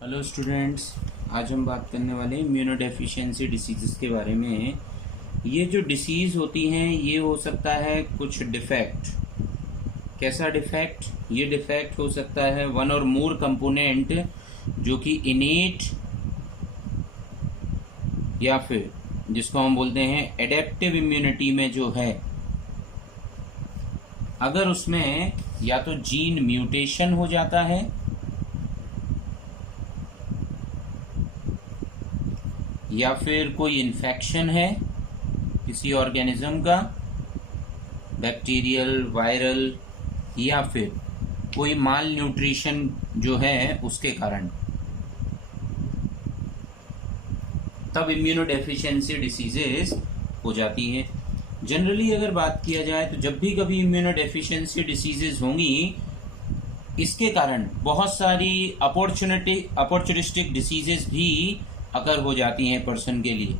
Hello students, आज हम बात करने वाले इम्यूनोडेफिशिएंसी डिसीज़ के बारे में। ये जो डिसीज़ होती हैं ये हो सकता है कुछ डिफेक्ट। कैसा डिफेक्ट? ये डिफेक्ट हो सकता है वन और मोर कंपोनेंट जो कि इनेट या फिर जिसको हम बोलते हैं एडेप्टिव इम्यूनिटी में जो है, अगर उसमें या तो जीन म्यूटेशन हो जाता है या फिर कोई इन्फेक्शन है किसी ऑर्गेनिज्म का, बैक्टीरियल, वायरल, या फिर कोई माल न्यूट्रिशन जो है उसके कारण, तब इम्यूनोडेफिशिएंसी डिसीजेस हो जाती है। जनरली अगर बात किया जाए तो जब भी कभी इम्यूनोडेफिशिएंसी डिसीजेस होंगी, इसके कारण बहुत सारी अपॉर्चुनिस्टिक डिसीजेस भी अगर हो जाती हैं पर्सन के लिए,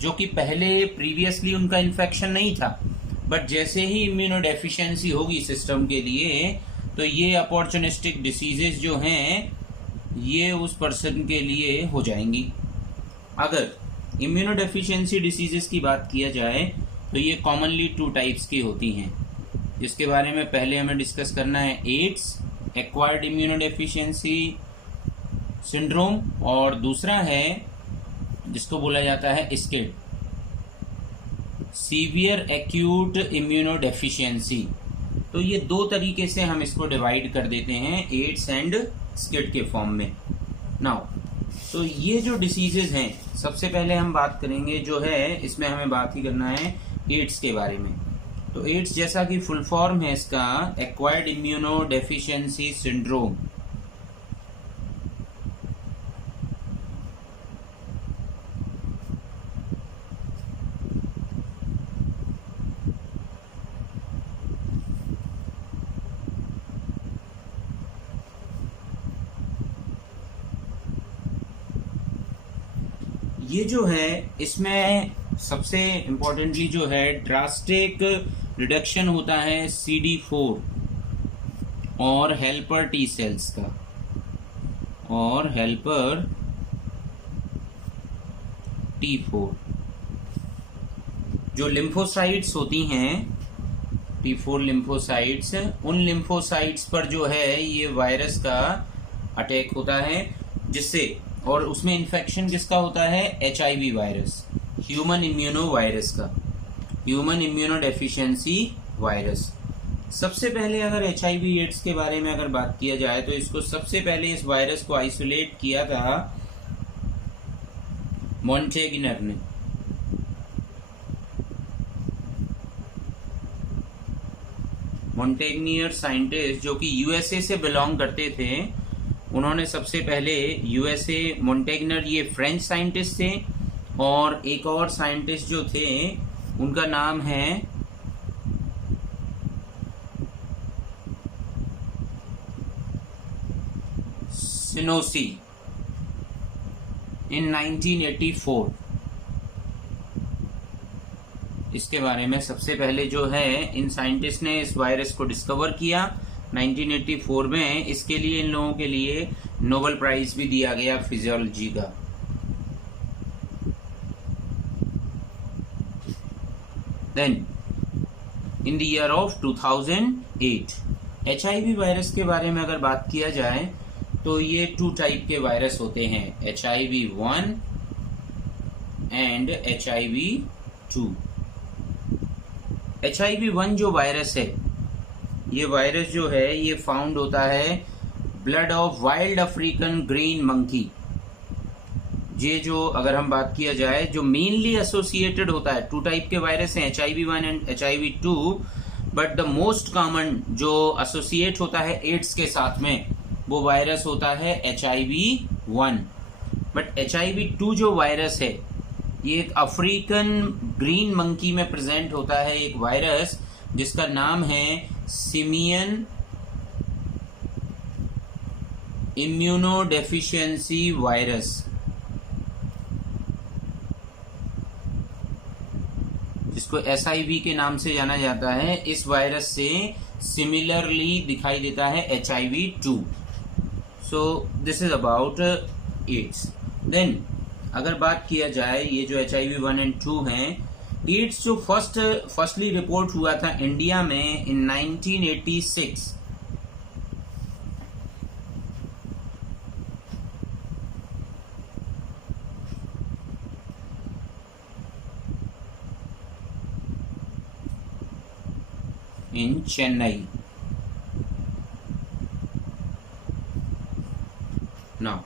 जो कि पहले प्रीवियसली उनका इन्फेक्शन नहीं था, बट जैसे ही इम्यूनोडेफिशिएंसी होगी सिस्टम के लिए तो ये अपॉर्चुनिस्टिक डिसीजेस जो हैं ये उस पर्सन के लिए हो जाएंगी। अगर इम्यूनोडेफिशिएंसी डिसीजेस की बात किया जाए तो ये कॉमनली 2 टाइप्स की होती हैं, जिसके बारे में पहले हमें डिस्कस करना है एड्स, एक्वायर्ड इम्यूनोडेफिशिएंसी सिंड्रोम, और दूसरा है जिसको बोला जाता है स्किड, सीवियर एक्यूट इम्यूनोडेफिशिएंसी। तो ये 2 तरीके से हम इसको डिवाइड कर देते हैं एड्स एंड स्किड के फॉर्म में। नाउ तो ये जो डिसीजेज हैं, सबसे पहले हम बात करेंगे जो है, इसमें हमें बात ही करना है एड्स के बारे में। तो एड्स जैसा कि फुल फॉर्म है इसका एक्वायर्ड इम्यूनोडेफिशिएंसी सिंड्रोम। ये जो है इसमें सबसे इम्पोर्टेंटली जो है ड्रास्टिक रिडक्शन होता है CD4 और हेल्पर टी सेल्स का, और हेल्पर T4। जो लिम्फोसाइट्स होती हैं T4 लिम्फोसाइट्स, उन लिम्फोसाइट्स पर जो है ये वायरस का अटैक होता है, जिससे, और उसमें इन्फेक्शन किसका होता है? HIV virus, human immuno virus का, ह्यूमन इम्यूनोडेफिशिएंसी वायरस। सबसे पहले अगर HIV एड्स के बारे में अगर बात किया जाए तो इसको सबसे पहले इस वायरस को आइसोलेट किया था मॉन्टेगिनर ने। मॉन्टेग्नियर साइंटिस्ट जो कि USA से बिलोंग करते थे, उन्होंने सबसे पहले USA, मॉन्टेग्नर ये फ्रेंच साइंटिस्ट थे, और एक और साइंटिस्ट जो थे उनका नाम है सिनोसी, इन 1984। इसके बारे में सबसे पहले जो है इन साइंटिस्ट ने इस वायरस को डिस्कवर किया 1984 में। इसके लिए इन लोगों के लिए नोबेल प्राइज भी दिया गया फिजियोलॉजी का। Then in the year of 2008 HIV virus के बारे में अगर बात किया जाए तो ये 2 टाइप के वायरस होते हैं, HIV-1 एंड HIV-2। HIV-1 जो वायरस है, ये वायरस जो है ये फाउंड होता है blood of wild African green monkey. ये जो अगर हम बात किया जाए जो मेनली एसोसिएटेड होता है, 2 टाइप के वायरस हैं HIV-1 and HIV-2, but the most common जो एसोसिएट होता है एड्स के साथ में वो वायरस होता है HIV-1। बट HIV-2 जो वायरस है ये एक अफ्रीकन ग्रीन मंकी में प्रेजेंट होता है, एक वायरस जिसका नाम है सिमियन इम्यूनोडेफिशिएंसी वायरस, जिसको SIV के नाम से जाना जाता है। इस वायरस से सिमिलरली दिखाई देता है HIV-2। So this is about AIDS. Then अगर बात किया जाए ये जो HIV-1 एंड 2 हैं, एड्स जो फर्स्टली रिपोर्ट हुआ था इंडिया में in 1986। In Chennai. Now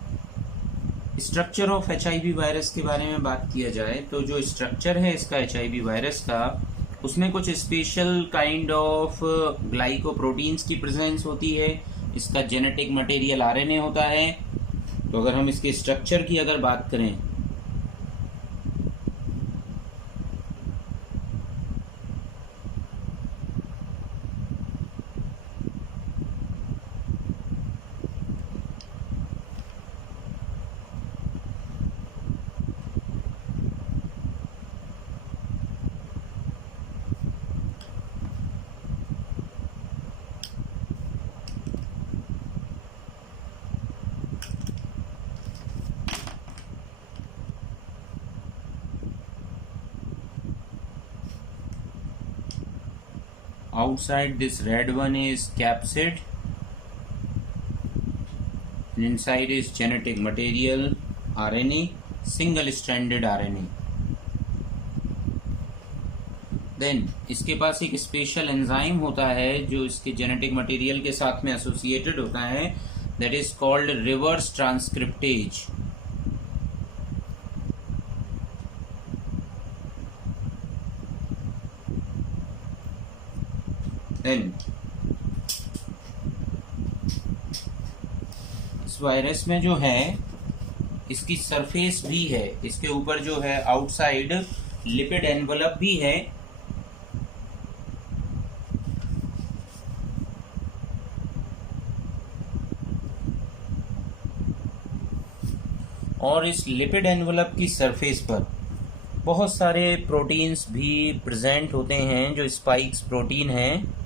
structure of HIV virus के बारे में बात किया जाए तो जो स्ट्रक्चर है इसका HIV वायरस का, उसमें कुछ स्पेशल काइंड ऑफ ग्लाइकोप्रोटीन्स की प्रेजेंस होती है। इसका जेनेटिक मटेरियल RNA होता है। तो अगर हम इसके स्ट्रक्चर की अगर बात करें, outside this red one is capsid, and inside is genetic material RNA, single stranded RNA। Then इसके पास एक स्पेशल एंजाइम होता है जो इसके जेनेटिक मटेरियल के साथ में एसोसिएटेड होता है, that is called reverse transcriptase. Then इस वायरस में जो है इसकी सरफेस भी है, इसके ऊपर जो है आउटसाइड लिपिड एनवलप भी है। और इस लिपिड एनवलप की सरफेस पर बहुत सारे प्रोटीन्स भी प्रेजेंट होते हैं जो स्पाइक्स प्रोटीन हैं।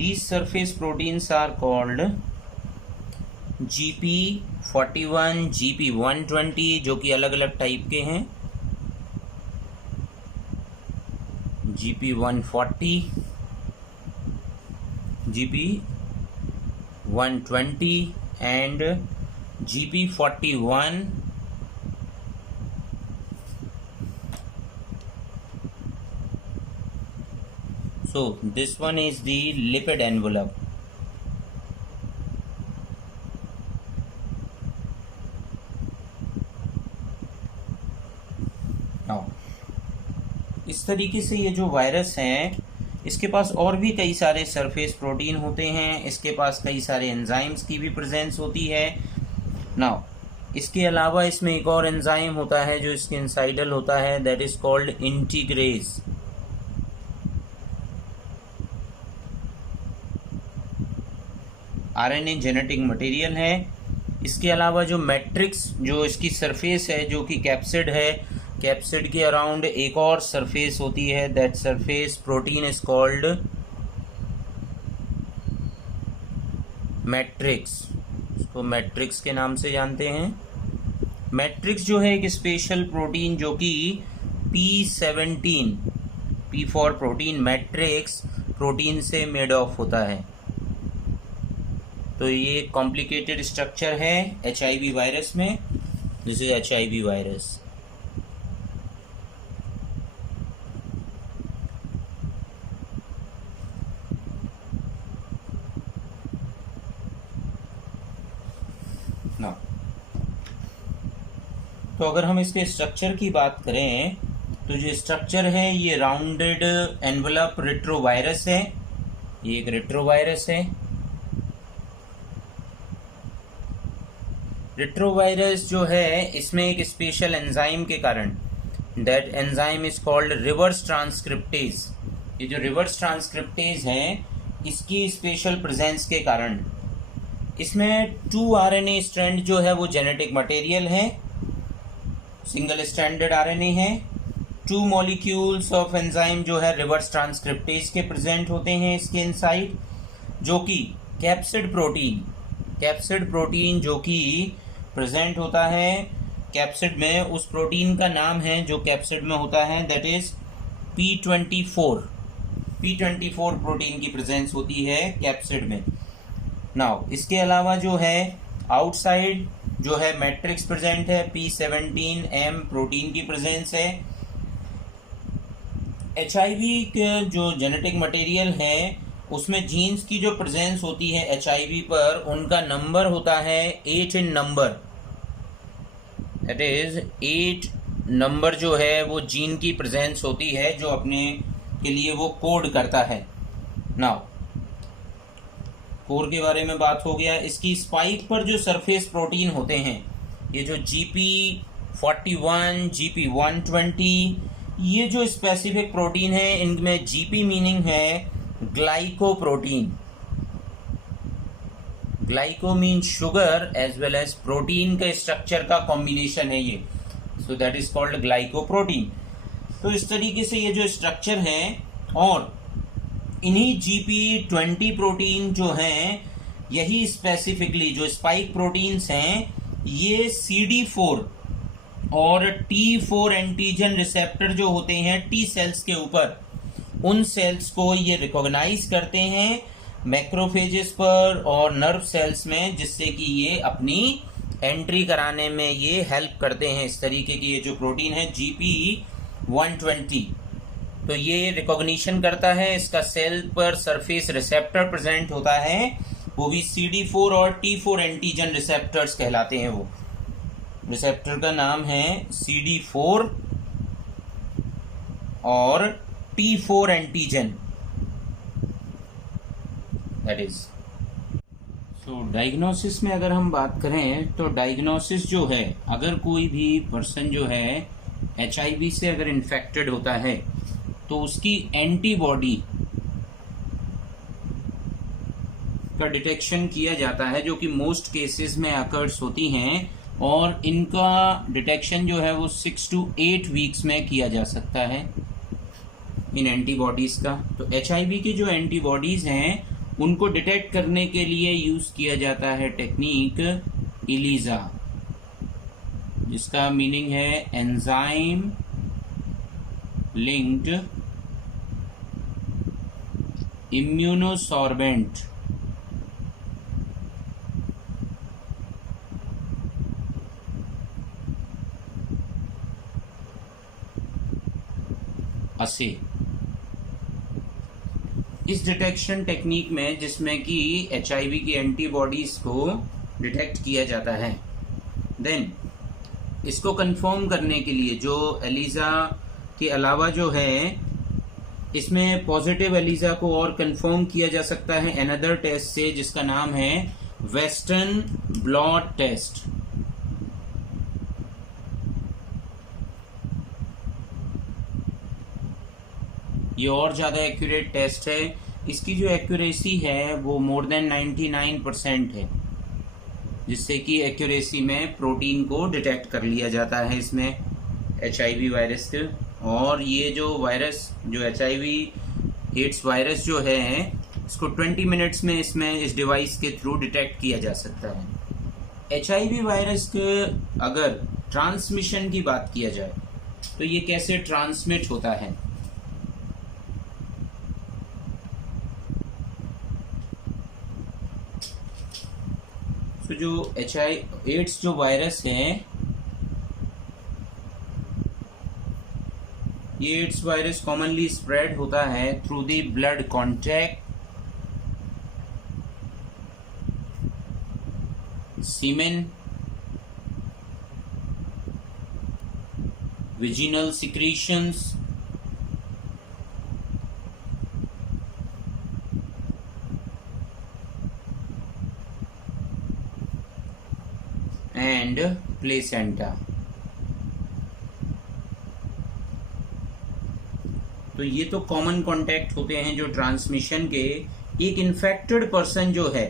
These surface proteins are called GP41, GP120, जो कि अलग अलग टाइप के हैं। GP140, GP120 and GP41। So this one is the lipid envelope। Now इस तरीके से ये जो वायरस हैं इसके पास और भी कई सारे सरफेस प्रोटीन होते हैं, इसके पास कई सारे एंजाइम्स की भी प्रेजेंस होती है। नाउ इसके अलावा इसमें एक और एंजाइम होता है जो इसके इंसाइडल होता है, that is called integrase. RNA genetic material है। इसके अलावा जो मैट्रिक्स जो इसकी सरफेस है जो कि कैप्सिड है, कैप्सिड के अराउंड एक और सरफेस होती है, that surface protein is called matrix. इसको मैट्रिक्स के नाम से जानते हैं। मैट्रिक्स जो है एक स्पेशल प्रोटीन जो कि P17, P for protein, matrix protein से मेड ऑफ होता है। तो ये कॉम्प्लिकेटेड स्ट्रक्चर है HIV वायरस में। This is HIV virus. ना तो अगर हम इसके स्ट्रक्चर की बात करें तो जो स्ट्रक्चर है ये राउंडेड एनवलप रेट्रोवायरस है। ये एक रेट्रोवायरस है। रेट्रोवायरस जो है इसमें एक स्पेशल एंजाइम के कारण, that enzyme is called reverse transcriptase. ये जो रिवर्स ट्रांसक्रिप्टेज है इसकी स्पेशल प्रेजेंस के कारण इसमें 2 आरएनए स्ट्रैंड जो है वो जेनेटिक मटेरियल है, सिंगल स्टैंडर्ड आरएनए है। 2 मॉलिक्यूल्स ऑफ एंजाइम जो है रिवर्स ट्रांसक्रिप्टेज के प्रेजेंट होते हैं इसके इनसाइड, जो कि कैप्सिड प्रोटीन जो कि प्रेजेंट होता है कैप्सिड में, उस प्रोटीन का नाम है जो कैप्सिड में होता है, दैट इज P24 प्रोटीन की प्रेजेंस होती है कैप्सिड में। नाउ इसके अलावा जो है आउटसाइड जो है मैट्रिक्स प्रेजेंट है, P17M प्रोटीन की प्रेजेंस है। HIV के जो जेनेटिक मटेरियल है उसमें जीन्स की जो प्रेजेंस होती है HIV पर, उनका नंबर होता है 8 इन नंबर, दैट इज 8 नंबर जो है वो जीन की प्रेजेंस होती है जो अपने के लिए वो कोड करता है। नाउ कोर के बारे में बात हो गया। इसकी स्पाइक पर जो सरफेस प्रोटीन होते हैं, ये जो GP41, GP120, ये जो स्पेसिफिक प्रोटीन है, इनमें GP मीनिंग है glycoprotein. Glyco mean sugar as well as protein के स्ट्रक्चर का कॉम्बिनेशन है ये, so that is called glycoprotein. तो इस तरीके से ये जो स्ट्रक्चर है, और इन्हीं GP20 प्रोटीन जो हैं, यही स्पेसिफिकली जो स्पाइक प्रोटीन्स हैं, ये CD4 और T4 एंटीजन रिसेप्टर जो होते हैं T सेल्स के ऊपर, उन सेल्स को ये रिकॉग्नाइज करते हैं मैक्रोफेजेस पर और नर्व सेल्स में, जिससे कि ये अपनी एंट्री कराने में ये हेल्प करते हैं। इस तरीके की ये जो प्रोटीन है GP120, तो ये रिकॉग्निशन करता है, इसका सेल पर सरफेस रिसेप्टर प्रेजेंट होता है, वो भी CD4 और T4 एंटीजन रिसेप्टर्स कहलाते हैं। वो रिसेप्टर का नाम है CD4 और T4 antigen, that is. So diagnosis में अगर हम बात करें तो डायग्नोसिस जो है, अगर कोई भी पर्सन जो है HIV से अगर इन्फेक्टेड होता है तो उसकी एंटीबॉडी का डिटेक्शन किया जाता है, जो कि मोस्ट केसेस में अकर्स होती हैं, और इनका डिटेक्शन जो है वो 6 to 8 वीक्स में किया जा सकता है इन एंटीबॉडीज का। तो HIV की जो एंटीबॉडीज हैं उनको डिटेक्ट करने के लिए यूज किया जाता है टेक्निक ELISA, जिसका मीनिंग है एंजाइम लिंक्ड इम्यूनोसॉर्बेंट। असे इस डिटेक्शन टेक्निक में, जिसमें कि HIV की एंटीबॉडीज को डिटेक्ट किया जाता है, देन इसको कंफर्म करने के लिए जो ELISA के अलावा जो है, इसमें पॉजिटिव ELISA को और कंफर्म किया जा सकता है अनदर टेस्ट से, जिसका नाम है वेस्टर्न ब्लॉट टेस्ट। ये और ज्यादा एक्यूरेट टेस्ट है, इसकी जो एक्यूरेसी है वो मोर देन 99% है, जिससे कि एक्यूरेसी में प्रोटीन को डिटेक्ट कर लिया जाता है इसमें HIV वायरस के। और ये जो वायरस जो HIV एड्स वायरस जो है, इसको 20 मिनट्स में इसमें इस डिवाइस के थ्रू डिटेक्ट किया जा सकता है। HIV वायरस के अगर ट्रांसमिशन की बात किया जाए तो ये कैसे ट्रांसमिट होता है, तो जो एड्स जो वायरस है, ये एड्स वायरस कॉमनली स्प्रेड होता है through the blood contact, semen, vaginal secretions, and placenta. तो ये तो कॉमन कॉन्टैक्ट होते हैं जो ट्रांसमिशन के। एक इन्फेक्टेड पर्सन जो है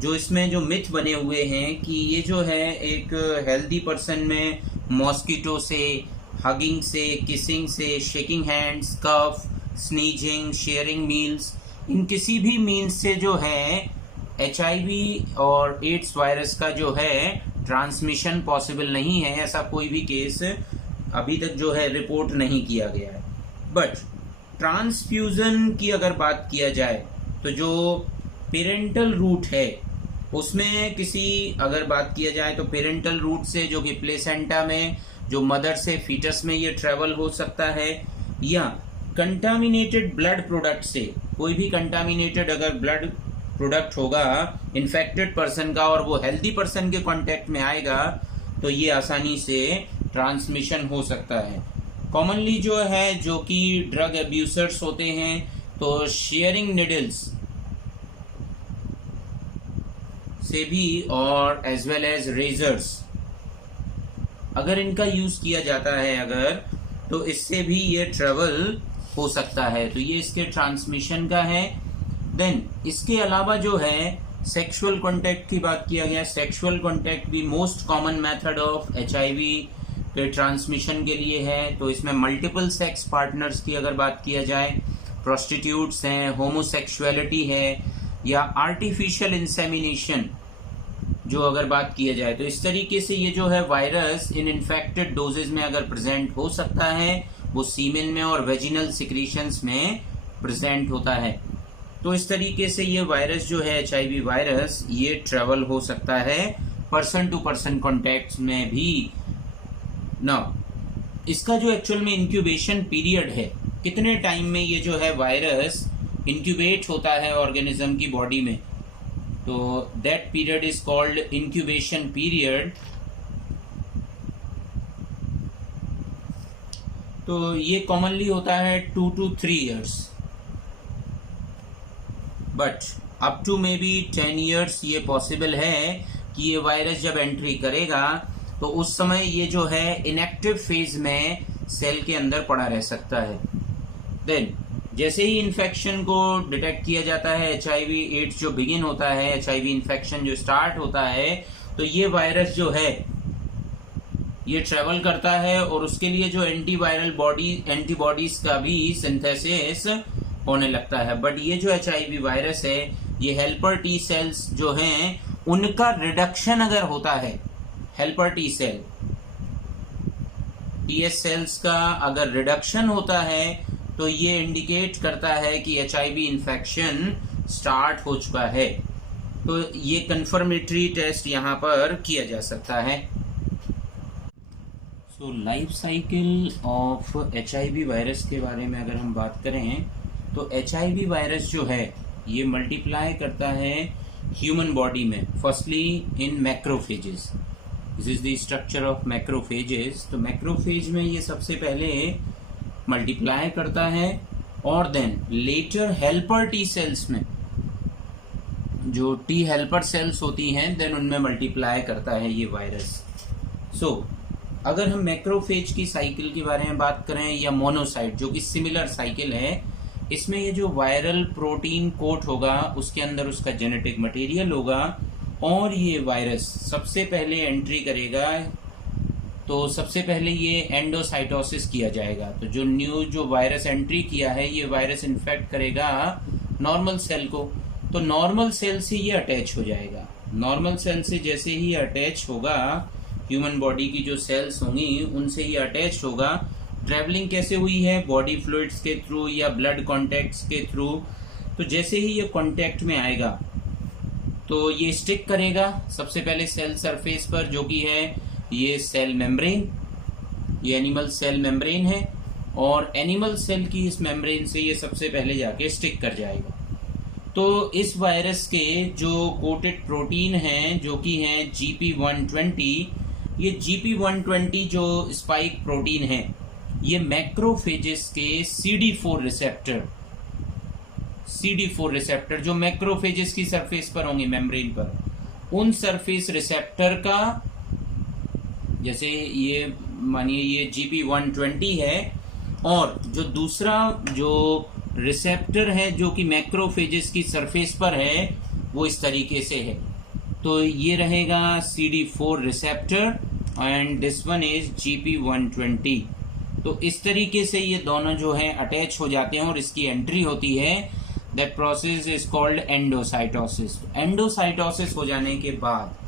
जो इसमें जो मिथ बने हुए हैं कि ये जो है एक हेल्दी पर्सन में मॉस्किटो से, हगिंग से, किसिंग से, शेकिंग हैंड्स, कफ, स्नीजिंग, शेयरिंग मील्स, इन किसी भी मीन्स से जो है एचआईवी और एड्स वायरस का जो है ट्रांसमिशन पॉसिबल नहीं है। ऐसा कोई भी केस अभी तक जो है रिपोर्ट नहीं किया गया है। बट ट्रांसफ्यूजन की अगर बात किया जाए तो जो पेरेंटल रूट है उसमें किसी अगर बात किया जाए तो पेरेंटल रूट से जो कि प्लेसेंटा में जो मदर से फीटस में ये ट्रेवल हो सकता है, या कंटामिनेटेड ब्लड प्रोडक्ट से, कोई भी कंटामिनेटेड अगर ब्लड प्रोडक्ट होगा इन्फेक्टेड पर्सन का और वो हेल्दी पर्सन के कांटेक्ट में आएगा तो ये आसानी से ट्रांसमिशन हो सकता है। कॉमनली जो है जो कि ड्रग अब्यूजर्स होते हैं तो शेयरिंग निडल्स से भी और एज वेल एज रेजर्स अगर इनका यूज किया जाता है अगर तो इससे भी ये ट्रेवल हो सकता है। तो ये इसके ट्रांसमिशन का है। देन इसके अलावा जो है सेक्सुअल कांटेक्ट की बात किया गया। सेक्सुअल कांटेक्ट भी most common method of HIV के ट्रांसमिशन के लिए है। तो इसमें मल्टीपल सेक्स पार्टनर्स की अगर बात किया जाए, प्रोस्टिट्यूट्स हैं, होमोसेक्सुअलिटी है, या आर्टिफिशियल इंसेमिनेशन जो अगर बात किया जाए तो इस तरीके से ये जो है वायरस इन इन्फेक्टेड डोजेज में अगर प्रेजेंट हो सकता है, वो सीमेन में और वेजिनल सिक्रीशंस में प्रेजेंट होता है। तो इस तरीके से ये वायरस जो है एचआईवी वायरस ये ट्रेवल हो सकता है पर्सन टू पर्सन कॉन्टेक्ट में भी। ना इसका जो एक्चुअल में इंक्यूबेशन पीरियड है, कितने टाइम में ये जो है वायरस इंक्यूबेट होता है ऑर्गेनिज्म की बॉडी में, तो that period is called incubation period. तो ये कॉमनली होता है 2 to 3 years, but up to may be 10 years ये पॉसिबल है कि ये वायरस जब एंट्री करेगा तो उस समय ये जो है इनएक्टिव फेज में सेल के अंदर पड़ा रह सकता है। देन जैसे ही इन्फेक्शन को डिटेक्ट किया जाता है, एचआईवी एड्स जो बिगिन होता है, एचआईवी इन्फेक्शन जो स्टार्ट होता है, तो ये वायरस जो है ये ट्रेवल करता है और उसके लिए जो एंटीबॉडीज का भी सिंथेसिस होने लगता है। बट ये जो एचआईवी वायरस है ये हेल्पर टी सेल्स जो हैं उनका रिडक्शन अगर होता है, helper T cell TS cells का अगर रिडक्शन होता है तो ये इंडिकेट करता है कि एचआईवी इन्फेक्शन स्टार्ट हो चुका है। तो ये कंफर्मेटरी टेस्ट यहां पर किया जा सकता है। So life cycle of HIV virus के बारे में अगर हम बात करें तो एचआईवी वायरस जो है ये मल्टीप्लाई करता है ह्यूमन बॉडी में, firstly in macrophages. This is the structure of macrophages. तो मैक्रोफेज में ये सबसे पहले मल्टीप्लाई करता है और then later helper T cells में, जो टी हेल्पर सेल्स होती हैं, देन उनमें मल्टीप्लाई करता है ये वायरस। सो अगर हम मैक्रोफेज की साइकिल के बारे में बात करें या मोनोसाइट जो कि सिमिलर साइकिल है, इसमें ये जो वायरल प्रोटीन कोट होगा उसके अंदर उसका जेनेटिक मटेरियल होगा और ये वायरस सबसे पहले एंट्री करेगा। तो सबसे पहले ये एंडोसाइटोसिस किया जाएगा। तो जो वायरस एंट्री किया है ये वायरस इन्फेक्ट करेगा नॉर्मल सेल को, तो नॉर्मल सेल से ये अटैच हो जाएगा। नॉर्मल सेल से जैसे ही अटैच होगा, ह्यूमन बॉडी की जो सेल्स होंगी उनसे ये अटैच होगा। ट्रेवलिंग कैसे हुई है? बॉडी फ्लूइड्स के थ्रू या ब्लड कॉन्टैक्ट्स के थ्रू। तो जैसे ही ये कॉन्टैक्ट में आएगा तो ये स्टिक करेगा सबसे पहले सेल सरफेस पर, जो कि है ये सेल मेम्ब्रेन, ये एनिमल सेल मेम्ब्रेन है, और एनिमल सेल की इस मेम्ब्रेन से ये सबसे पहले जाके स्टिक कर जाएगा। तो इस वायरस के जो कोटेड प्रोटीन हैं जो कि हैं GP120, ये GP120 जो स्पाइक प्रोटीन है ये मैक्रोफेजेस के CD4 रिसेप्टर जो मैक्रोफेजेस की सरफेस पर होंगे मेम्ब्रेन पर, उन सरफेस रिसेप्टर का, जैसे ये मानिए ये GP120 है और जो दूसरा जो रिसेप्टर है जो कि मैक्रोफेजेस की सरफेस पर है वो इस तरीके से है। तो ये रहेगा CD4 receptor and this one is GP120। तो इस तरीके से ये दोनों जो है अटैच हो जाते हैं और इसकी एंट्री होती है। That process is called endocytosis. Endocytosis हो जाने के बाद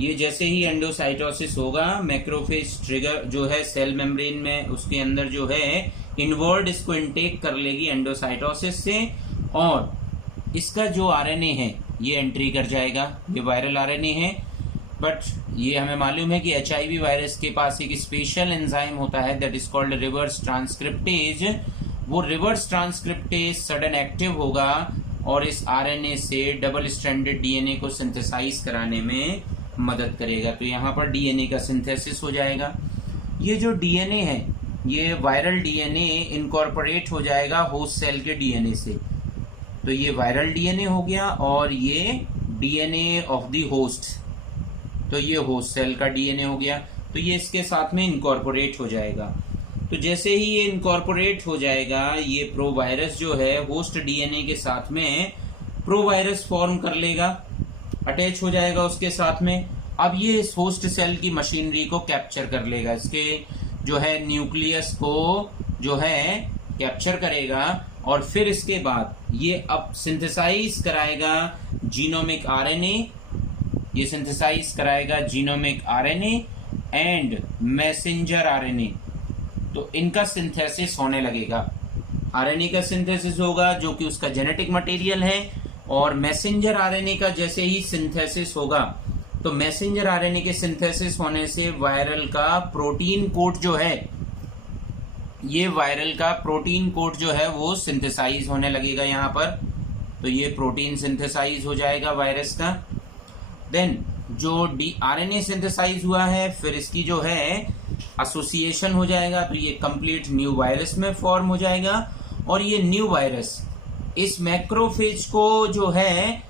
ये जैसे ही एंडोसाइटोसिस होगा, मैक्रोफेज ट्रिगर जो है सेल मेम्ब्रेन में उसके अंदर जो है इनवर्ड इसको इनटेक कर लेगी एंडोसाइटोसिस से, और इसका जो आरएनए है ये एंट्री कर जाएगा। ये वायरल आरएनए है, बट ये हमें मालूम है कि HIV वायरस के पास एक स्पेशल एंजाइम होता है that is called reverse transcriptase. वो रिवर्स ट्रांसक्रिप्टेज सडन एक्टिव होगा और इस आरएनए से डबल स्ट्रैंडेड डीएनए को सिंथेसाइज कराने में मदद करेगा। तो यहाँ पर डीएनए का सिंथेसिस हो जाएगा। ये जो डीएनए है ये वायरल डीएनए इनकॉर्पोरेट हो जाएगा होस्ट सेल के डीएनए से। तो ये वायरल डीएनए हो गया और ये डीएनए ऑफ द होस्ट, तो ये होस्ट सेल का डीएनए हो गया। तो ये इसके साथ में इनकॉर्पोरेट हो जाएगा। तो जैसे ही ये इनकॉर्पोरेट हो जाएगा, ये प्रोवायरस जो है होस्ट डीएनए के साथ में प्रोवायरस फॉर्म कर लेगा, अटैच हो जाएगा उसके साथ में। अब ये इस होस्ट सेल की मशीनरी को कैप्चर कर लेगा, इसके जो है न्यूक्लियस को जो है कैप्चर करेगा, और फिर इसके बाद ये अब सिंथेसाइज कराएगा जीनोमिक आरएनए। ये सिंथेसाइज कराएगा genomic RNA and messenger RNA. तो इनका सिंथेसिस होने लगेगा। आरएनए का सिंथेसिस होगा जो कि उसका जेनेटिक मटेरियल है, और मैसेंजर आरएनए का जैसे ही सिंथेसिस होगा, तो मैसेंजर आरएनए के सिंथेसिस होने से वायरल का प्रोटीन कोट जो है, ये वायरल का प्रोटीन कोट जो है वो सिंथेसाइज होने लगेगा यहाँ पर। तो ये प्रोटीन सिंथेसाइज हो जाएगा वायरस का। देन जो आरएनए सिंथेसाइज हुआ है, फिर इसकी जो है एसोसिएशन हो जाएगा, तो ये कंप्लीट न्यू वायरस में फॉर्म हो जाएगा। और ये न्यू वायरस इस मैक्रोफेज को जो है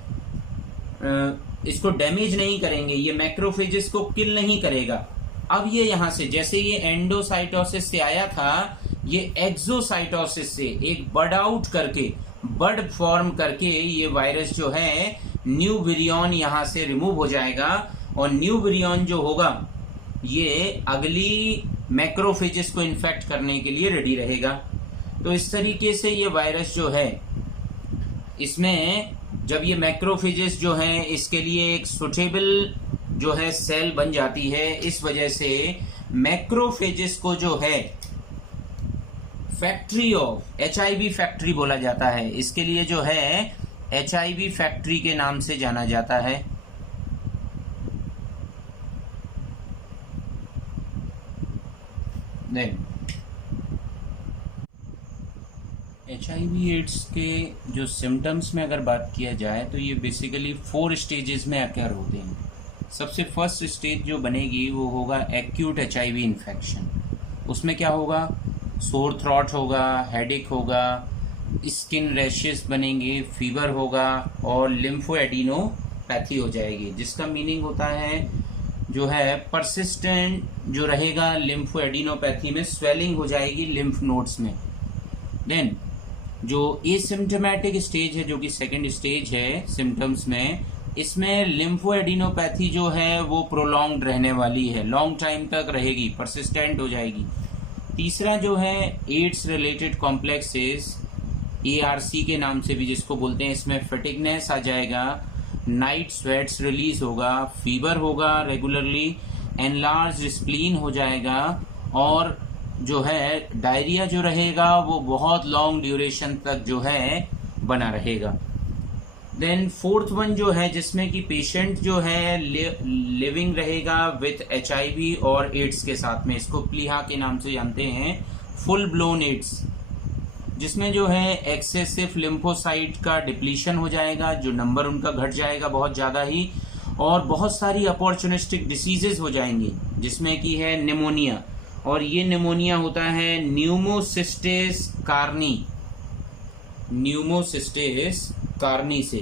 इसको डैमेज नहीं करेंगे, ये मैक्रोफेजेस को किल नहीं करेगा। अब ये यहां से जैसे ये एंडोसाइटोसिस से आया था, ये एक्सोसाइटोसिस से एक बड आउट करके, बड फॉर्म करके ये वायरस जो है न्यू विरियन यहां से रिमूव हो जाएगा, और न्यू विरियन जो होगा ये अगली मैक्रोफेजेस को इन्फेक्ट करने के लिए रेडी रहेगा। तो इस तरीके से ये वायरस जो है, इसमें जब ये मैक्रोफेजेस जो है इसके लिए एक सुटेबल जो है सेल बन जाती है, इस वजह से मैक्रोफेजेस को जो है फैक्ट्री ऑफ HIV फैक्ट्री बोला जाता है। इसके लिए जो है HIV फैक्ट्री के नाम से जाना जाता है। HIV एड्स के जो सिम्टम्स में अगर बात किया जाए तो ये बेसिकली 4 स्टेजेस में अकर होते हैं। सबसे फर्स्ट स्टेज जो बनेगी वो होगा एक्यूट HIV इन्फेक्शन। उसमें क्या होगा, सोर थ्रॉट होगा, हेडेक होगा, स्किन रैशेस बनेंगे, फीवर होगा और लिम्फोएडिनोपैथी हो जाएगी, जिसका मीनिंग होता है जो है परसिस्टेंट जो रहेगा लिम्फोएडिनोपैथी में स्वेलिंग हो जाएगी लिम्फ नोड्स में। देन जो एसिम्टोमेटिक स्टेज है, जो कि सेकंड स्टेज है सिम्टम्स में, इसमें लिम्फोएडिनोपैथी जो है वो प्रोलॉन्ग्ड रहने वाली है, लॉन्ग टाइम तक रहेगी, परसिस्टेंट हो जाएगी। तीसरा जो है एड्स रिलेटेड कॉम्प्लेक्सेस, ARC के नाम से भी जिसको बोलते हैं, इसमें फैटिगनेस आ जाएगा, नाइट स्वेट्स रिलीज होगा, फीवर होगा रेगुलरली, एनलार्ज स्प्लीन हो जाएगा, और जो है डायरिया जो रहेगा वो बहुत लॉन्ग ड्यूरेशन तक जो है बना रहेगा। देन फोर्थ वन जो है जिसमें कि पेशेंट जो है लिविंग रहेगा विथ HIV और एड्स के साथ में, इसको प्लीहा के नाम से जानते हैं, फुल ब्लोन एड्स, जिसमें जो है एक्सेसिव लिम्फोसाइट का डिप्लीशन हो जाएगा, जो नंबर उनका घट जाएगा बहुत ज्यादा ही, और बहुत सारी अपॉर्चुनिस्टिक डिसीजेज हो जाएंगी, जिसमें कि है निमोनिया, और ये निमोनिया होता है न्यूमोसिस्टिस कार्नी, न्यूमोसिस्टिस कार्नी से।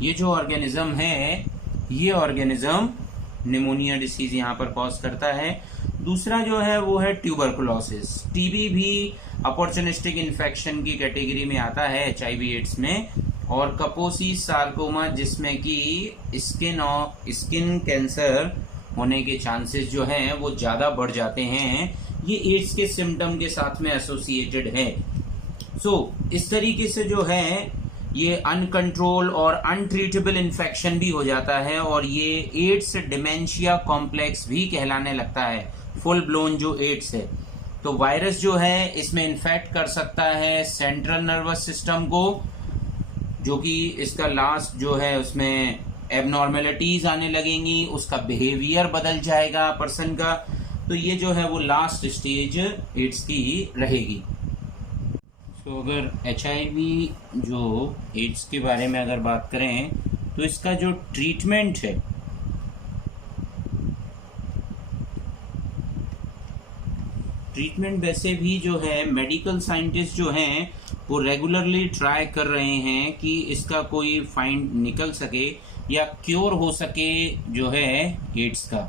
ये जो ऑर्गेनिज्म है, ये ऑर्गेनिज्म निमोनिया डिसीज यहाँ पर कॉज करता है। दूसरा जो है वो है ट्यूबरकुलोसिस। टीबी भी अपॉर्चुनिस्टिक इन्फेक्शन की कैटेगरी में आता है HIV एड्स में। और कपोसी सार्कोमा, जिसमें कि स्किन कैंसर होने के चांसेस जो हैं वो ज्यादा बढ़ जाते हैं, ये एड्स के सिम्टम के साथ में एसोसिएटेड है। इस तरीके से जो है ये अनकंट्रोल और अनट्रीटेबल इन्फेक्शन भी हो जाता है और ये एड्स डिमेंशिया कॉम्प्लेक्स भी कहलाने लगता है, फुल ब्लोन जो एड्स है। तो वायरस जो है इसमें इन्फेक्ट कर सकता है सेंट्रल नर्वस सिस्टम को, जो कि इसका लास्ट जो है उसमें एबनॉर्मेलिटीज आने लगेंगी, उसका बिहेवियर बदल जाएगा पर्सन का। तो ये जो है वो लास्ट स्टेज एड्स की ही रहेगी। अगर HIV जो एड्स के बारे में अगर बात करें तो इसका जो ट्रीटमेंट है, ट्रीटमेंट वैसे भी जो है मेडिकल साइंटिस्ट जो हैं वो रेगुलरली ट्राई कर रहे हैं कि इसका कोई फाइंड निकल सके या क्योर हो सके जो है एड्स का।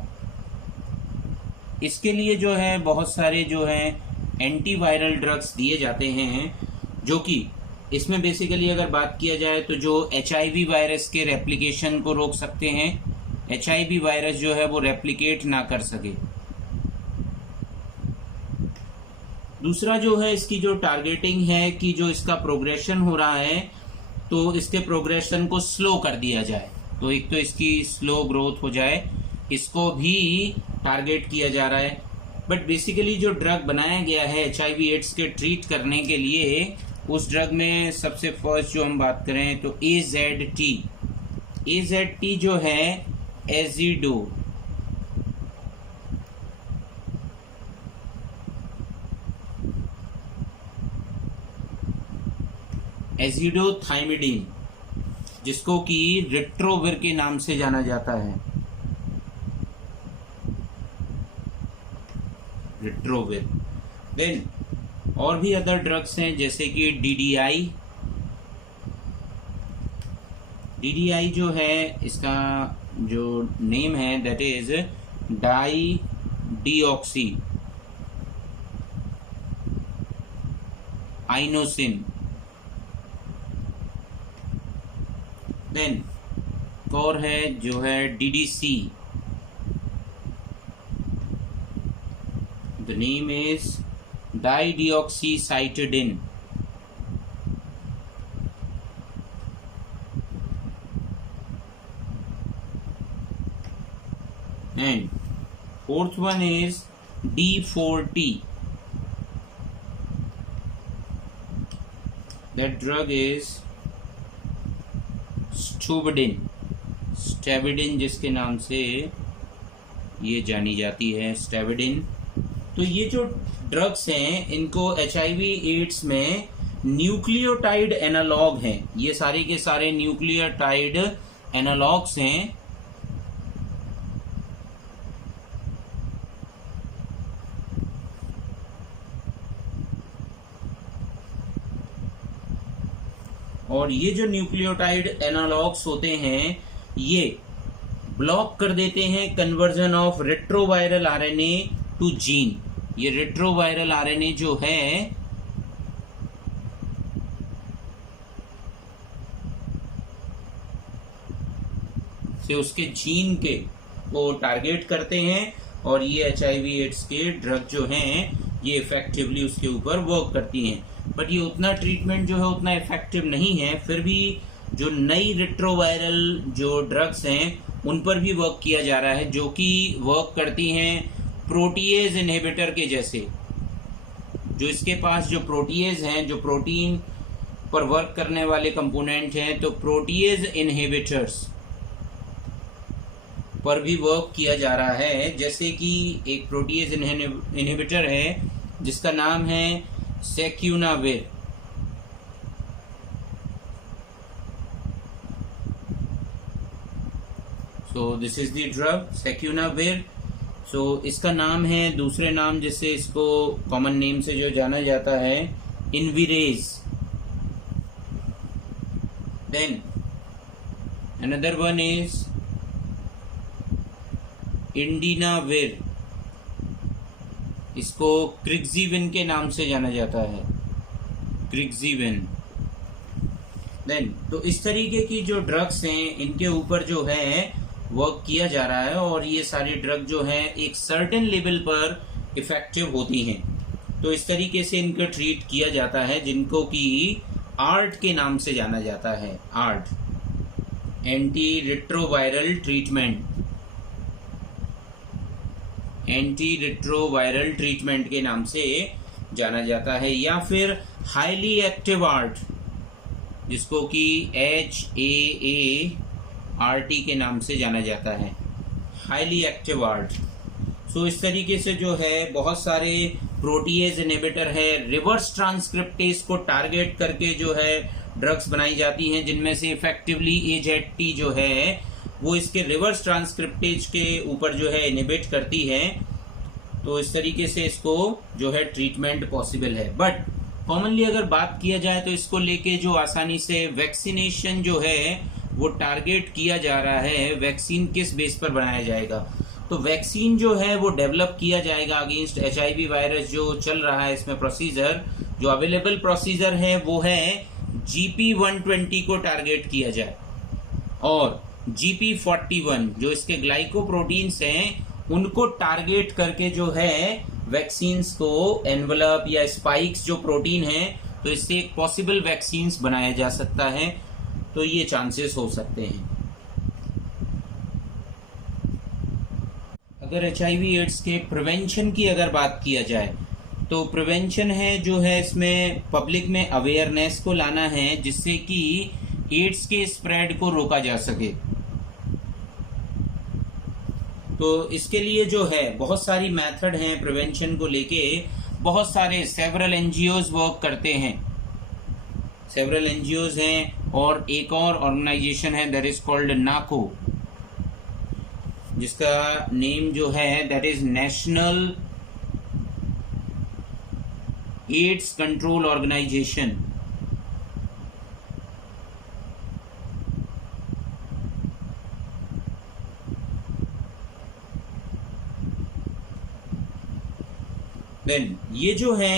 इसके लिए जो है बहुत सारे जो है एंटीवायरल ड्रग्स दिए जाते हैं, जो कि इसमें बेसिकली अगर बात किया जाए तो जो HIV वायरस के रेप्लिकेशन को रोक सकते हैं, HIV वायरस जो है वो रेप्लिकेट ना कर सके। दूसरा जो है इसकी जो टारगेटिंग है कि जो इसका प्रोग्रेशन हो रहा है तो इसके प्रोग्रेशन को स्लो कर दिया जाए। तो एक तो इसकी स्लो ग्रोथ हो जाए, इसको भी टारगेट किया जा रहा है। बट बेसिकली जो ड्रग बनाया गया है HIV एड्स के ट्रीट करने के लिए, उस ड्रग में सबसे फर्स्ट जो हम बात करें तो AZT जो है एजिडो, एजिडोथाइमिडीन, जिसको कि रिट्रोविर के नाम से जाना जाता है, रिट्रोविर। देन और भी अदर ड्रग्स हैं जैसे कि DDI जो है इसका जो नेम है that is dideoxyinosine. Then और है जो है DDC, the name is dideoxycytidine. And fourth one is D4T. That drug is stavudine जिसके नाम से ये जानी जाती है, स्टेबिडिन। तो ये जो ड्रग्स हैं इनको HIV एड्स में न्यूक्लियोटाइड एनालॉग हैं, ये सारे के सारे न्यूक्लियोटाइड एनालॉग्स हैं। और ये जो न्यूक्लियोटाइड एनालॉग्स होते हैं ये ब्लॉक कर देते हैं conversion of retroviral RNA to gene. ये रेट्रोवायरल RNA जो है से उसके जीन के को टारगेट करते हैं और ये HIV एड्स के ड्रग जो हैं ये इफेक्टिवली उसके ऊपर वर्क करती हैं। बट ये उतना ट्रीटमेंट जो है उतना इफेक्टिव नहीं है। फिर भी जो नई रेट्रोवायरल जो ड्रग्स हैं उन पर भी वर्क किया जा रहा है, जो कि वर्क करती हैं प्रोटीएज इनहिबिटर के जैसे। जो इसके पास जो प्रोटीएज हैं, जो प्रोटीन पर वर्क करने वाले कंपोनेंट हैं, तो प्रोटीएज इनहिबिटर्स पर भी वर्क किया जा रहा है। जैसे कि एक प्रोटीएज इनहिबिटर है जिसका नाम है saquinavir. So this is the drug saquinavir. So इसका नाम है, दूसरे नाम जिससे इसको कॉमन नेम से जो जाना जाता है, इनविरेज। देन अनदर वन इज इंडिनाविर, इसको क्रिक्जीविन के नाम से जाना जाता है, क्रिक्जीविन। देन तो इस तरीके की जो ड्रग्स हैं इनके ऊपर जो है वर्क किया जा रहा है, और ये सारी ड्रग जो है एक सर्टेन लेवल पर इफेक्टिव होती हैं। तो इस तरीके से इनको ट्रीट किया जाता है, जिनको कि आर्ट के नाम से जाना जाता है, art, anti retroviral treatment, anti retroviral treatment के नाम से जाना जाता है, या फिर हाईली एक्टिव आर्ट, जिसको कि HAART के नाम से जाना जाता है, हाईली एक्टिव आर्ट। सो इस तरीके से जो है बहुत सारे प्रोटीएज इनहिबिटर है, रिवर्स ट्रांसक्रिप्टेज को टारगेट करके जो है ड्रग्स बनाई जाती हैं, जिनमें से इफेक्टिवली AZT जो है वो इसके रिवर्स ट्रांसक्रिप्टेज के ऊपर जो है इनहिबिट करती है। तो इस तरीके से इसको जो है ट्रीटमेंट पॉसिबल है। बट कॉमनली अगर बात किया जाए तो इसको लेके जो आसानी से वैक्सीनेशन जो है वो टारगेट किया जा रहा है, वैक्सीन किस बेस पर बनाया जाएगा, तो वैक्सीन जो है वो डेवलप किया जाएगा अगेंस्ट HIV वायरस। जो चल रहा है इसमें प्रोसीजर, जो अवेलेबल प्रोसीजर है वो है GP120 को टारगेट किया जाए, और GP41 जो इसके ग्लाइकोप्रोटीन्स हैं उनको टारगेट करके जो है वैक्सीन्स को एनवलप या स्पाइक्स जो प्रोटीन है, तो इससे एक पॉसिबल वैक्सीन्स बनाया जा सकता है। तो ये चांसेस हो सकते हैं। अगर HIV एड्स के प्रिवेंशन की अगर बात किया जाए तो प्रिवेंशन है जो है इसमें पब्लिक में अवेयरनेस को लाना है, जिससे कि एड्स के स्प्रेड को रोका जा सके। तो इसके लिए जो है बहुत सारी मेथड हैं प्रिवेंशन को लेके, बहुत सारे सेवरल NGOs वर्क करते हैं, सेवरल NGOs हैं, और एक और ऑर्गेनाइजेशन है दैट इज कॉल्ड नाको, जिसका नेम जो है that is National AIDS Control Organisation. Then ये जो है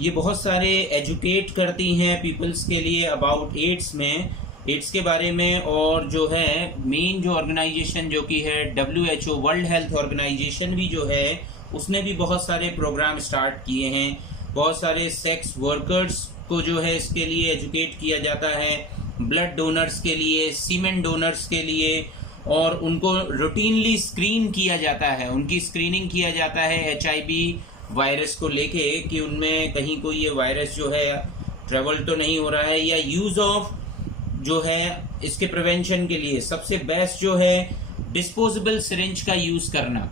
ये बहुत सारे एजुकेट करती हैं पीपल्स के लिए अबाउट एड्स में, एड्स के बारे में। और जो है मेन जो ऑर्गेनाइजेशन जो कि है WHO वर्ल्ड हेल्थ ऑर्गेनाइजेशन भी जो है उसने भी बहुत सारे प्रोग्राम स्टार्ट किए हैं। बहुत सारे सेक्स वर्कर्स को जो है इसके लिए एजुकेट किया जाता है, ब्लड डोनर्स के लिए, सीमेन डोनर्स के लिए, और उनको रूटीनली स्क्रीन किया जाता है, उनकी स्क्रीनिंग किया जाता है HIV वायरस को लेके कि उनमें कहीं कोई ये वायरस जो है ट्रेवल तो नहीं हो रहा है, या यूज ऑफ जो है इसके प्रिवेंशन के लिए सबसे बेस्ट जो है डिस्पोजेबल सिरिंज का यूज करना।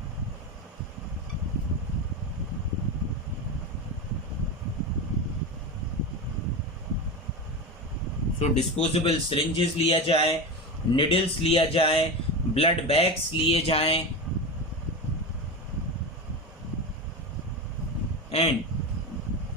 सो डिस्पोजेबल सिरिंजेस लिया जाए, निडल्स लिया जाए, ब्लड बैग्स लिए जाएं, एंड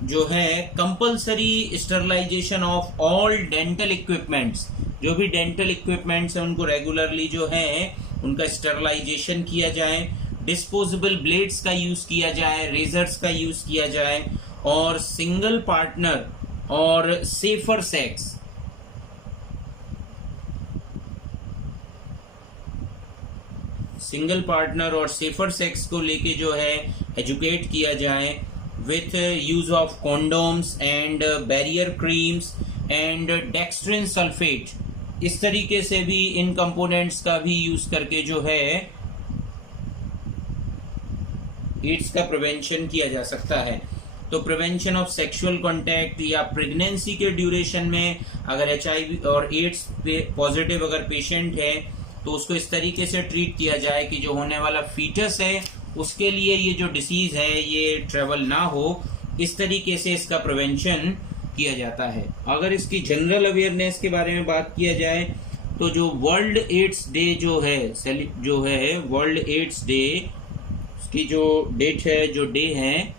जो है compulsory sterilisation of all dental equipments, जो भी डेंटल इक्विपमेंट्स हैं उनको रेगुलरली जो है उनका स्टरलाइजेशन किया जाए, डिस्पोजेबल ब्लेड्स का यूज किया जाए, रेजर्स का यूज किया जाए, और सिंगल पार्टनर और सेफर सेक्स, सिंगल पार्टनर और सेफर सेक्स को लेके जो है एजुकेट किया जाए with use of condoms and barrier creams and dextrin sulfate। इस तरीके से भी इन कंपोनेंट्स का भी यूज करके जो है एड्स का प्रिवेंशन किया जा सकता है। तो प्रिवेंशन ऑफ सेक्सुअल कांटेक्ट या प्रेगनेंसी के ड्यूरेशन में अगर HIV और एड्स पॉजिटिव अगर पेशेंट है तो उसको इस तरीके से ट्रीट किया जाए कि जो होने वाला फीटस है उसके लिए ये जो डिसीज है ये ट्रेवल ना हो, इस तरीके से इसका प्रिवेंशन किया जाता है। अगर इसकी जनरल अवेयरनेस के बारे में बात किया जाए तो जो वर्ल्ड एड्स डे जो है वर्ल्ड एड्स डे की जो डेट है, जो डे है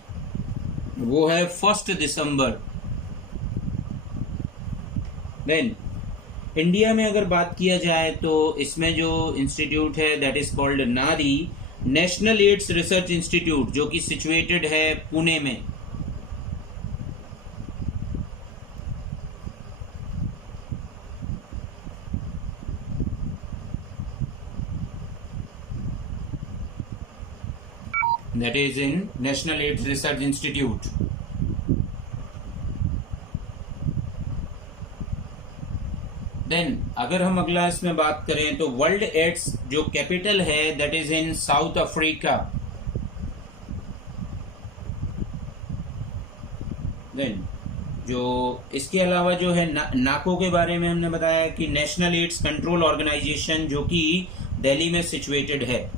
वो है 1 दिसंबर। देन इंडिया में अगर बात किया जाए तो इसमें जो इंस्टीट्यूट है दैट इज कॉल्ड नारी, नेशनल एड्स रिसर्च इंस्टीट्यूट जो कि सिचुएटेड है पुणे में। That is in National AIDS Research Institute. Then अगर हम अगला इसमें बात करें तो वर्ल्ड एड्स जो कैपिटल है that is in South Africa. Then जो इसके अलावा जो है नाको के बारे में हमने बताया कि नेशनल एड्स कंट्रोल ऑर्गेनाइजेशन जो कि दिल्ली में सिचुएटेड है।